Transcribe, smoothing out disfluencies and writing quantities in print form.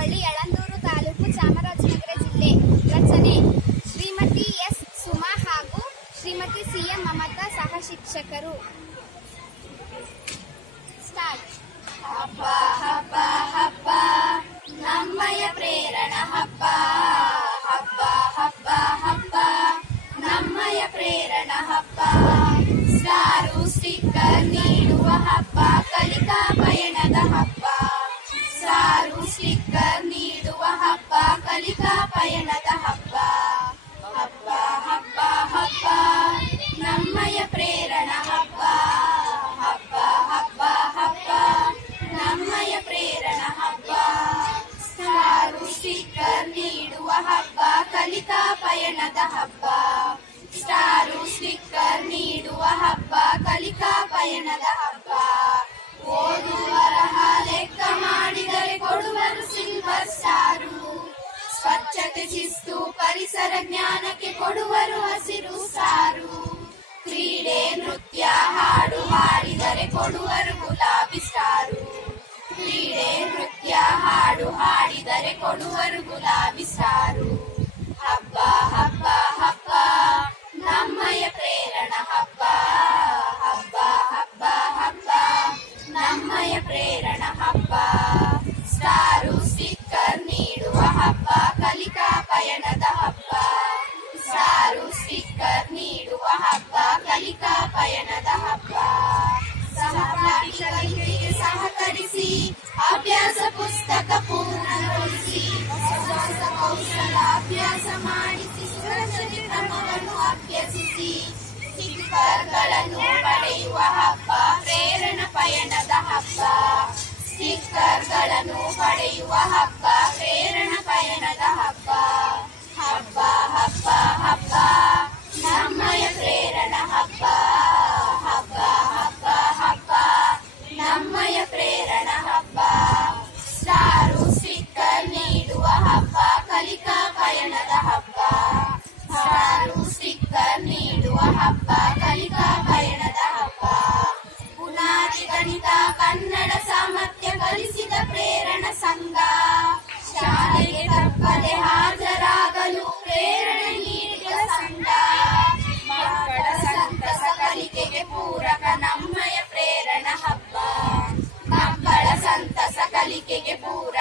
ಹೋಬಳಿ, ಯಳಂದೂರು ತಾಲೂಕು, ಚಾಮರಾಜನಗರ ಜಿಲ್ಲೆ. ರಚನೆ ಶ್ರೀಮತಿ ಎಸ್. ಸುಮಾ ಹಾಗೂ ಶ್ರೀಮತಿ ಸಿ.ಎಂ. ಮಮತಾ, ಸಹ ಶಿಕ್ಷಕರು. ಸ್ಟಾರ್ಟ್. ಹಬ್ಬ ಹಬ್ಬ ಹಬ್ಬ ನಮ್ಮಯ ಪ್ರೇರಣ ಹಬ್ಬ. ಹಬ್ಬ ಹಬ್ಬ ಹಬ್ಬ ನಮ್ಮಯ ಪ್ರೇರಣ ಹಬ್ಬ. ಸ್ಟಾರು ಸ್ಟಿಕ್ಕರ್ ನೀಡುವ ಹಬ್ಬ, ಕಲಿಕಾ ಪಯಣದ ಹಬ್ಬ. ಸ್ಟಾರು ಸ್ಟಿಕ್ಕರ್ ನೀಡುವ ಹಬ್ಬ, ಕಲಿಕಾ ಪಯಣದ ಹಬ್ಬ. ಹಬ್ಬ ಹಬ್ಬ ಹಬ್ಬ ನಮ್ಮಯ ಪ್ರೇರಣ ಹಬ್ಬ. ಹಬ್ಬ ಹಬ್ಬ ಹಬ್ಬ ನಮ್ಮಯ ಪ್ರೇರಣ ಹಬ್ಬ. ಸ್ಟಾರು ಸ್ಟಿಕ್ಕರ್ ನೀಡುವ ಹಬ್ಬ, ಕಲಿಕಾ ಪಯಣದ ಹಬ್ಬ. ಸ್ಟಾರು ಸ್ಟಿಕ್ಕರ್ ನೀಡುವ ಹಬ್ಬ, ಕಲಿಕಾ ಪಯಣದ ಹಬ್ಬ. ಓದುವರಹ ಲೆಕ್ಕ ಮಾಡಿದರೆ ಕೊಡುವರು ಸಿಲ್ವರ್ ಸ್ಟಾರು. ಸ್ವಚ್ಛತೆ, ಶಿಸ್ತು, ಪರಿಸರ ಜ್ಞಾನಕ್ಕೆ ಕೊಡುವರು ಹಸಿರು ಸ್ಟಾರು. ಕ್ರೀಡೆ, ನೃತ್ಯ, ಹಾಡು ಹಾಡಿದರೆ ಕೊಡುವರು ಗುಲಾಬಿ ಸ್ಟಾರು. ಕ್ರೀಡೆ, ನೃತ್ಯ, ಹಾಡು ಹಾಡಿದರೆ ಕೊಡುವರು ಗುಲಾಬಿ ಸ್ಟಾರು. ಹಬ್ಬ ಹಬ್ಬ ಹಬ್ಬ ನಮ್ಮಯ ಪ್ರೇರಣ ಹಬ್ಬ. ಹಬ್ಬ ಹಬ್ಬ ಹಬ್ಬ ನಮ್ಮಯ ಪ್ರೇರಣ ಹಬ್ಬ. ಸ್ಟಾರು ಸ್ಟಿಕ್ಕರ್ ನೀಡುವ ಹಬ್ಬ, ಕಲಿಕಾ ಪಯಣದ ಹಬ್ಬ. ಸ್ಟಾರು ಸ್ಟಿಕ್ಕರ್ ನೀಡುವ ಹಬ್ಬ, ಕಲಿಕಾ ಪಯಣದ ಹಬ್ಬ. ಸಹಪಾಠಿಗಳಿಗೆ ಸಹಕರಿಸಿ ಅಭ್ಯಾಸ ಪುಸ್ತಕ ಪೂರ್ಣಗೊಳಿಸಿ, ಹೊಸ ಕೌಶಲ ಅಭ್ಯಾಸ ಮಾಡಿಸಿ, ಸುರಕ್ಷತೆ ಕ್ರಮವನ್ನು ಅಭ್ಯಸಿಸಿ. ಸ್ಟಿಕ್ಕರ್ಗಳನ್ನು ಪಡೆಯುವ ಹಬ್ಬ, ಪ್ರೇರಣ ಪಯಣದ ಹಬ್ಬ. ಸ್ಟಿಕ್ಕರ್ಗಳನ್ನು ಪಡೆಯುವ ಹಬ್ಬ, ಪ್ರೇರಣ ಪಯಣದ ಹಬ್ಬ. ಹಬ್ಬ ಹಬ್ಬ ಹಬ್ಬ ನಮ್ಮಯ ಪ್ರೇರಣ ಹಬ್ಬ. ಹಬ್ಬ ಹಬ್ಬ ಹಬ್ಬ ನಮ್ಮಯ ಪ್ರೇರಣ ಹಬ್ಬ. ಸ್ಟಾರು ಸ್ಟಿಕ್ಕರ್ ನೀಡುವ ಹಬ್ಬ, ಕಲಿಕಾ ಪಯಣದ ಹಬ್ಬ. ಸ್ಟಾರು ಸ್ಟಿಕ್ಕರ್ ನೀಡುವ ಹಬ್ಬ, ಕಲಿಕಾ ಪಯಣದ ಹಬ್ಬ. ಬುನಾದಿ ಗಣಿತ, ಕನ್ನಡ ಸಾಮರ್ಥ್ಯ ಕಲಿಸಿದ ಪ್ರೇರಣ ಸಂಘ. ಶಾಲೆಗೆ ತಪ್ಪದೆ ಹಾಜರಾಗಲು ಪ್ರೇರಣೆ ನೀಡಿದ ಸಂಘ. ಮಕ್ಕಳ ಸಂತಸ ಕಲಿಕೆಗೆ ಪೂರಕ ನಮ್ಮಯ ಪ್ರೇರಣ ಹಬ್ಬ. ಮಕ್ಕಳ ಸಂತಸ ಕಲಿಕೆಗೆ ಪೂರಕ